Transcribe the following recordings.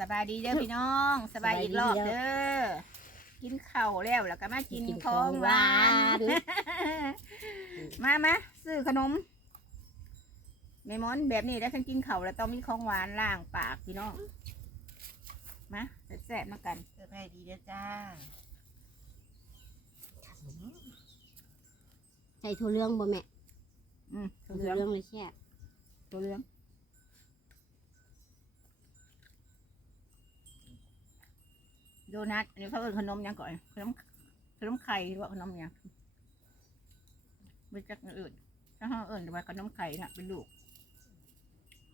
สบายดีเด้อพี่น้องสบายอีกรอบเด้อกินข้าวแล้วแล้วก็มากินของหวานมามาซื้อขนมเมมอนแบบนี้ได้ฉันกินข้าวแล้วต้องมีของหวานล่างปากพี่น้องมาแซ่บๆมากันสบายดีเด้อจ้าใส่ถั่วเหลืองบ่แม่อืมถั่ตัววเหเหลืลือองงเลยแซ่บตัวเหลือง โดนัทอันนี้เขาเอิ้นขนมหยังก่อนขนมขนมไข่หรือว่าขนมหยังไม่จักอย่างอื่นถ้าเขาเอิ้นว่าขนมไข่น่ะเป็นลูก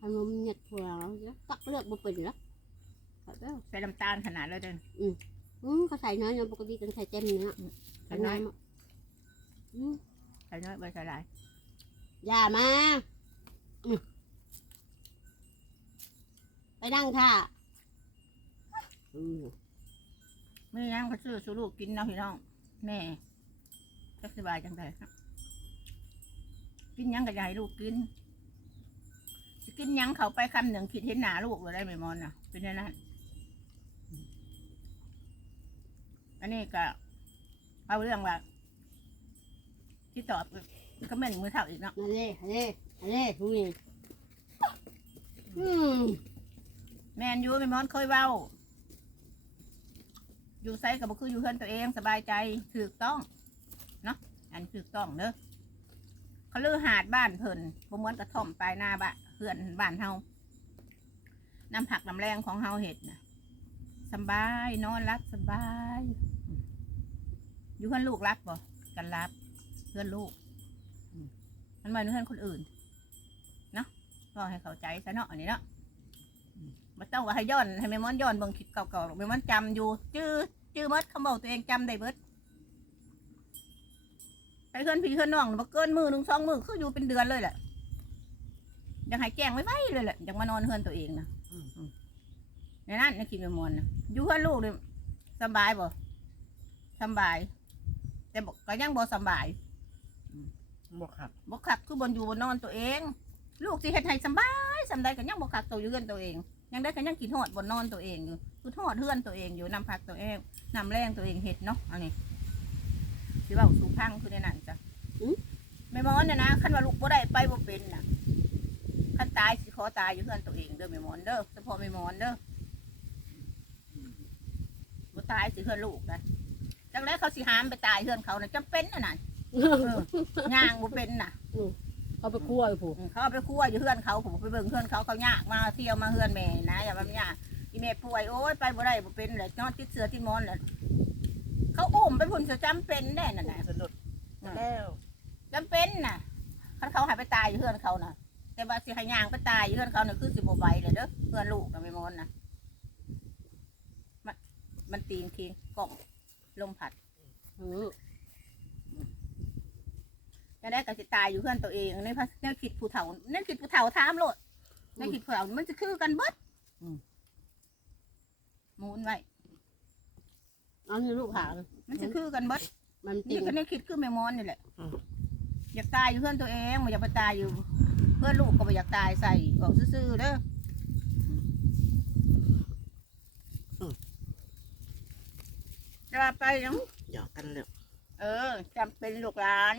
ขนมเนี่ยถั่วแล้วเดี๋ยวตักเลือกบ่เป็นแล้วเขาเด้อใส่น้ำตาลขนาดเลยเด้ออืมเขาใส่น้อยเนาะปกติกันใส่เต็มเนื้อใส่น้อยมั้งอืมใส่น้อยใบใส่หลายอย่ามาอืมไปนั่งค่ะอืม ไม่ยังก็ซื้อสู่ลูกกินเนาะพี่น้อง แม่จักสบายจังไดเนาะกินหยังก็อยากให้ลูกกินสิกินหยังเขาไปคำหนึ่งคิดเห็นหนาลูกเลยได้ไหมมอนน่ะ เป็นอย่างนั้นอันนี้ก็เอาเรื่องว่าที่ตอบก็เม่นมือเท่าอีกเนาะนั่นเลยอันนี้อันนี้ทุกนี่อืมแมนยูแม่มอนเคยเว้า อยู่ไซกับบุคืออยู่เพื่อนตัวเองสบายใจถูกต้องเนาะอันถูกต้องเนอะเขาลือหาดบ้านเพิ่นบ่เหมือนกระท่อมปลายหน้าบ้านเพื่อนบ้านเฮาน้ำผักน้ำแรงของเฮาเห็ดนะสบายนอนรับสบาย อยู่เพื่อนลูกรักบ่กันรับเพื่อนลูกอันมาเพื่อนคนอื่นเนาะก็ให้เข้าใจซะเนาะอันนี้เนาะมาต้องว่าให้ย้อนให้แม่มอนย้อนเบิ่งคลิปเก่าๆแม่มอนจำอยู่จื้อ จื้อหมดคำบอกตัวเองจำได้เบิดไปเพื่อนพี่เพื่อนน้องมาเกินมือหนึ่งสองมือคืออยู่เป็นเดือนเลยแหละยังให้แจ้งไว้ไว้เลยแหละยังมานอนเพื่อนตัวเองนะอืมในนั้นในคลิปแม่มอนนะอยู่เพื่อนลูกเลยสำบายบ่สำบาย แต่บอกก็ยังบ่สำบายบอกครับบ่คักคือบนอยู่บนนอนตัวเอง ลูกสิเฮ็ดให้สำบายสำได้ก็ยังบ่คักตัวอยู่เฮือนตัวเอง ยังได้ก็ยังกินฮอดบนนอนตัวเองอยู่คือทอดเฮือนตัวเองอยู่นำผักตัวเองนำแรงตัวเองเฮ็ดเนาะอันนี้สิเว้าสู่พังคือในนั้นจ้ะแม่มอนเนี่ยนะคันว่าลูกบ่ได้ไปบ่เป็นน่ะคันตายสิขอตายอยู่เฮือนตัวเองเด้อแม่มอนเด้อเฉพาะแม่มอนเด้อบ่ตายสิเฮือนลูกนะจังได๋เขาสิหามไปตายเฮือนเขาน่ะจำเป็นน่ะน่ะเออย่างบ่เป็นน่ะ เขาไปคั่วอยู่ผู้อืมเขาเอาไปคั่วอยู่เพื่อนเขาผมไปเบิ่งเพื่อนเขาเขายากมาเที่ยวมาเพื่อนแม่นะอย่ามามันยากอีแม่ป่วยโอ้ยไปบ่ได้บ่เป็นเลยนอนติดเสือติดหมอนเลยเขาอุ้มไปพุ่นจะจำเป็นแน่น่ะนะสนุกแล้วจำเป็นน่ะคันเขาหายไปตายอยู่เพื่อนเขาน่ะ แต่ว่าสิให้ย่างไปตายอยู่เพื่อนเขาน่ะคือสิบ่ไหวเลยเด้อเพื่อนลูกกับแม่มอนน่ะมันมันตีนคิงกล่องลมพัดอืม จะได้ก็สิตายอยู่เพื่อนตัวเองในพระในคิดผู้เฒ่าในคิดผู้เฒ่าถามโลดในคิดผู้เฒ่ามันจะคือกันเบิดหมูนไว้เอานี่ลูกหางมันจะคือกันเบิดมันตินี่ง ก็ในคิดคือแมมอนนี่แหละอยากตายอยู่เพื่อนตัวเองไม่อยากไปตายอยู่ เพื่อนลูกก็ไม่อยากตายใส่บอกซื่อๆเด้ออจะว่าไปยัง หยอกกันเลยเออจำเป็นลูกหลาน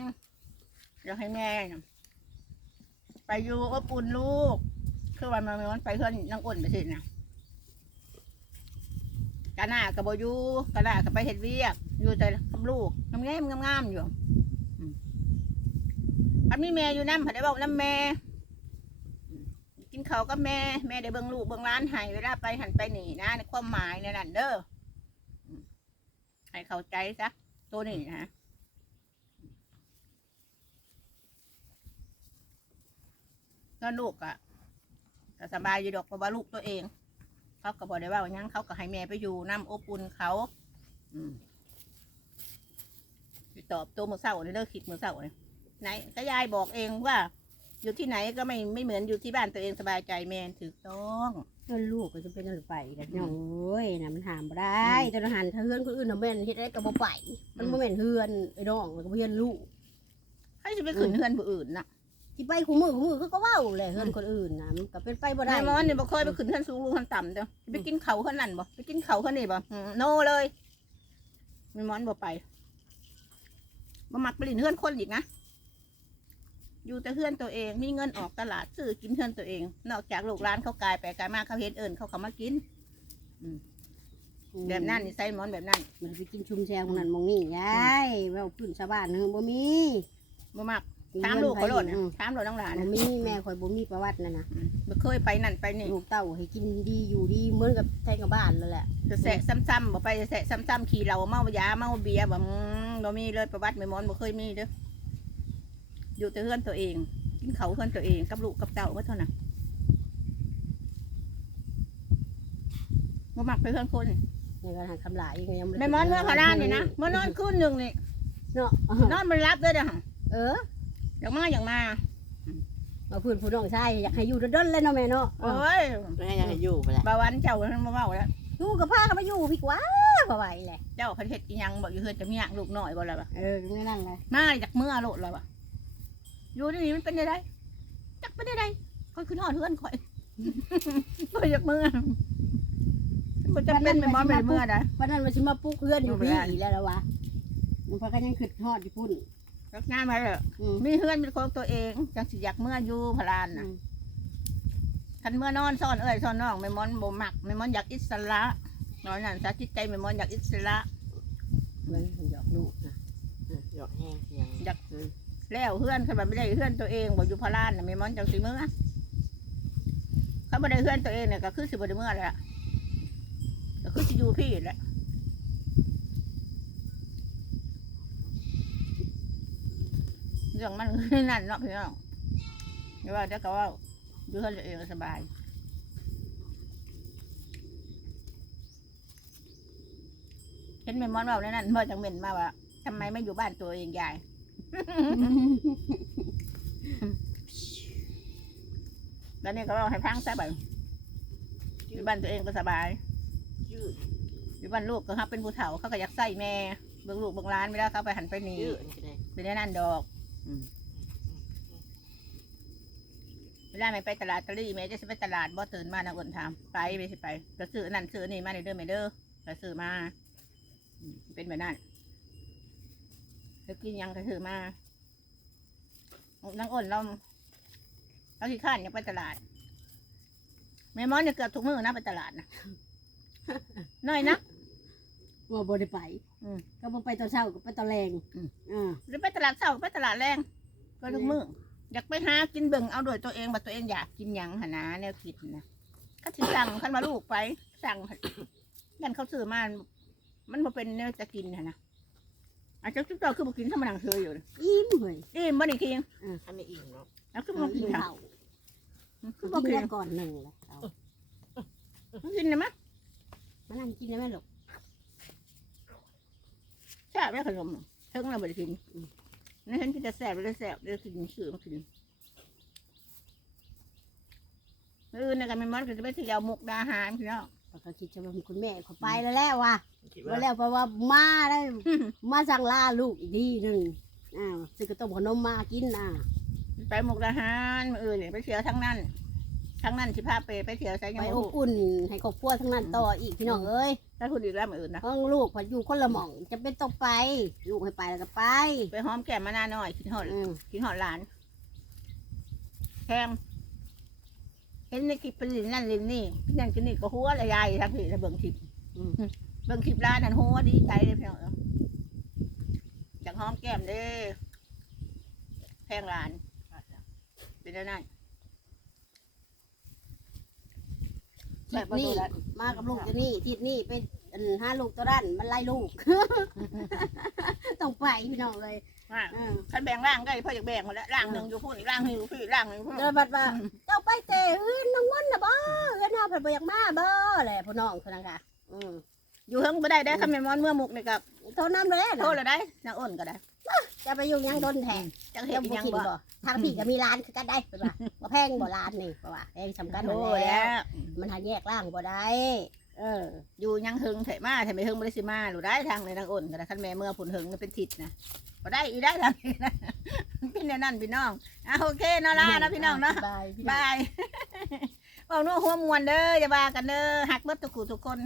อยากให้แม่น่ะไปอยู่อบอุ่นลูก คือวันมามันไปเพื่อนนางอ้นไปสินะกะหน้ากับโบอยูกะหน้ากับไปเห็ดเวียก อยู่แต่กับลูกงามงามงามๆอยู่อืมคันมีแม่อยู่น้ำผัดได้บอกน้ำแม่ กินเขาวกับแม่ แม่ได้เบิ่งลูกเบิ่งร้านให้เวลาไปหันไปหนีนะในความหมายในนั้นเด้ออืมให้เข้าใจซะตัวนี้นะ ก็ลูกอะก็สบายอยู่ดอกเพราะว่าลูกตัวเอง เขาก็บอกได้ว่าหยังเขาก็ให้แม่ไปอยู่น้ำอบอุ่นเขา อืมสิตอบตัวมือเศร้านี่เลิกคิดมือเศร้าเนี่ยไหนก็ยายบอกเองว่า อยู่ที่ไหนก็ไม่ไม่เหมือนอยู่ที่บ้านตัวเองสบายใจแม่นถูกต้องเพื่อนลูกก็จะเป็นอะไรไปแต่น้องเอ้ยนะมันหามบ่ได้แต่เราหันถ้าเฮือนคนอื่นน่ะแม่นเฮ็ดได้ก็บ่ไป มันบ่แม่นเฮือนไอ้น้องมันก็บ่เฮือนลูกให้จะไปขืนเพื่อนผู้อื่นนะ ทสิไปคู่มือคู่มือเขาก็เว้าแหละเฮือนคนอื่นน่ะมันก็เป็นไปบ่ได้นายมอนนี่บ่เคยไปขึ้นเฮือนสูงลูกเฮือนต่ำเด้อไปกินเขาเฮือนนั่นบ่ไปกินเขาเฮือนนี่บ่อืมโนเลยนายมอนบ่ไปบ่มักไปเลินเฮือนคนอีกนะอยู่แต่เฮือนตัวเองมีเงินออกตลาดซื้อกินเฮือนตัวเอง นอกจากลูกร้านเขากายไปกายมาเขาเฮ็ดเอิ้นเขาเขามากินแบบนั้นนี่ใส่หมอนแบบนั้นมันไปกินชุมแซวหมองนั้นหมองนี่ยายเว้าพื้นชาวบ้านเฮอบ่มีบ่มัก ถามลูกเขาโลดนะอืมถามโลดน้องหลานบ่นะมีแม่ข่อยบ่มีประวัตินั่นน่ะอืมบ่เคยไปนั่นไปนี่ลูกเต้าให้กินดีอยู่ดีเหมือนกับแทงกับบ้านเลยแหละจะแสะซ้ำๆบ่ไปจะแสะซ้ำๆขี่เราเมายาเมาเบียร์บ่อืมบ่มีเลยประวัติแม่หมอนบ่เคยมีเด้ออยู่แต่เฮือนตัวเอง กินเขาวเฮือนตัวเองกับลูกกับเต้าก็เท่านั้นบ่มักไปเฮือนคนในการหาคำหลายยังยังแม่หมอนเมื่อพารานนี่นะเมื่อนอนคืนหนึงนี่เนาะนอนบ่รับเด้อเด้อหั่นเออ อยากมาอยากมามาพื้นผู้น้องชายอยากให้อยู่ดนๆเลยเนาะแม่เนาะโอ้ยไม่ให้ยังให้อยู่ไปแหละบาวันเจ้าท่านมาเว้าแล้วอยู่กับพากันมาอยู่พี่กว่าบ่ไหวแหละเจ้าคันเฮ็ดอีหยังบ่อยู่เฮือนจะมีหยังลูกน้อยบ่ล่ะวะเออไม่นั่นเลยมาจากเมื่อโลดแล้วอะอยู่ที่นี่มันเป็นได้ไดจักเป็นได้ไดค่อยขึ้นหอดเพื่อนข่อยก็จากเมื่อมันจะเป็นไม่มอนเป็นเมื่อได้วันนั้นมันสิมาปลุกเพื่อนอยู่อยู่พี่บ้านแล้วล่ะวะมันพากันยังขึ้นฮอดอยู่พุ่น รักงานมาเลยอืม มีเพื่อนเป็นของตัวเองจังสิอยากเมื่ออยู่พลานอืน่ะมคันเมื่อนอนซ่อนเอ้ยซ่อนน้องไม่มอนบ่มักไม่มอนอยากอิสระน้อยนั่นสาจิตใจไม่มอนอยากอิสระเบิ่งมันหยอกลูกนะหยอกแห้งเสียงอยาก แล้วเพื่อนเขาแบบไม่ได้เพื่อนตัวเองบอกอยู่พลานน่ะไม่มอนจังสิเมื่อเขาไม่ได้เพื่อนตัวเองเนี่ยก็คือสิบ่ได้เมื่อแหละก็คือสิอยู่พี่แหละ รื่องมันนั่นเนาะพี่น้องเดี๋ยวว่าเดี๋ยวก็ว่าอยู่เพื่อนตัวเองสบายเห็นแม่มอนเว่าในนั้นพ่อจังเม็นมาว่าทำไมไม่อยู่บ้านตัวเองยายแล้วนี่ก็เว่าให้พังซะแบบอยู่บ้านตัวเองก็สบายยืดอยู่บ้านลูกก็ฮับเป็นผู้เฒ่าเขาก็อยากใส่แม่เบิ่งลูกเบิ่งร้านไม่ได้เขาไปหันไปหนียืดอันนี้ก็ได้เป็นในนั่นดอก เวลาไม่ไปตลาดตะลี่แม่จะสิไปตลาดบ่ตื่นมานะคนถามไปไปสิไปก็ซื้ออันนั่นซื้อนี่มาในเด้อแม่เด้อก็ซื้อมาอืมเป็นแบบนั้นแล้วกินหยังก็ซื้อมานังอ้นเราเราที่ข้านยังไปตลาดแม่มอนเนี่ยเกือบทุกมื้อนะไปตลาดนะ น้อยนะ ว่าบ่ได้ไปอืม ก็บ่ไปตอนเช้าก็ไปตอนแรงอืม อ่าหรือไปต ลาดเช้าไปตลาดแรงก็ทุกมื้ออยากไปหากินเบิ่งเอาโดวยตัวเองบัดตัวเองอยากกินหยังหนนะแนวคิดนะก็สิสั่งคันมาลูกไป สั่งยันเขาซื้อมา มันบ่เป็นเนื้อจะกินหั่นนะอาจจะจุดต่อคือบ่กินถ้ามันนังเธออยู่อิ่มเฮ้ยนี่บ่ได้กินอันนี้อิ่มเนาะแล้วคือบ่บ่กิกินนค่ะข้าวคือบ่บ่กิกินนก่อนหนึ่งแล้วเอาบ่กินนะมะมานั่งกินได้ไหมลูกแซ่บแล้วขนมเพิ่งเราบ่ได้กิน นั่นฉันกินแต่แซ่บเลยแซ่บเลยกินซื้อมากินเออในกันแม่มอนก็จะไปเที่ยวมุกดาหารพี่น้องปกติจะเป็นคุณแม่เขาไปแล้วแหล้วว่ะคิดไปว่าแล้วเพราะว่ามาได้มาสั่งลาลูกอีกทีหนึ่งอ้าวซื้อกระต้มขนมมากินอะไปมุกดาหารมื้ออื่นเนี่ยไปเที่ยวทั้งนั้น ทั้งนั้นสิพาไปไปเที่ยวใช้ยังไปบ่อบรู้อุ่นให้ครอบครัวทั้งนั้นต่ออีกพี่น้องเอ้ยถ้าพูดอีกแล้วมื้ออื่นนะห้องลูกพออยู่คนละหม่องจะเป็นต้องไป ลูกให้ไปแล้วก็ไปไปหอมแก้มมาหน้าหน่อยคิดฮอดอืมคิดฮอดหลานแพงเห็นในคลิปเป็นลินนั่นลินนี่พี่นั่นกินนี่ก็หัวละยายทั้งพี่ถ้าเบิ่งคลิปอืมเบิ่งคลิปร้านนั่นหัวดีใจเลยพี่น้องเอ้ยอยากหอมแก้มเด้แพงหลานเป็นแล้วนั่น ทิศนี่มากับลูกจะนี่ทิศนี่เป็นอันห้าลูกตัวด้านมันไล่ลูก ต้องไปพี่น้องเลยว่าอืมคันแบ่งร่างก็พ่ออยากแบ่งหมดแล้วร่างหนึ่งอยู่พุ่นร่างหนึ่งอยู่พี่ร่างหนึ่งอยู่พุ่นเดินบัดว่าเจ้าไปเตะเอื้อนน้องวันนะบ่เอื้อนเอาไปเบียกมาบ่แหละพ่อน้องคนนั้นค่ะอืมอยู่เฮิงบ่ได้ได้คำแม่มอนเมื่อมุกนี่กับโทรน้ำเลยโทนะษเลยได้นางอ้นก็ได้ จะไปอยู่ยังโดนแทงจังเห็เฮ็ดดอีหบ่ยังกินบ่บ่ทางพี่ก็มีร้านคือกันได้เพิ่นว่าบ่แพงบ่ร้านนี่เพราะว่าแพงสำคัญโอ้นั่นแหแล้ละวมันหาแยกร่างบ่ได้เอเอออยู่ยังหึงเถอะมาแต่ไม่หึงบ่ได้สิมาหรือได้ทางเลยนางอ้นก็ได้คันแม่เมื่อผุนหึงมันเป็นทิศนะบ่ได้อีได้ทางนี้นะพี่แน่นั่นพี่น้องอะโอเคเนาะล่ะนะพี่น้องเนาะบายพี่น้องบายบอกนัวหัวมวนเด้ออย่าว่ากันเด้อหักเบิดทุกคู่ทุกคน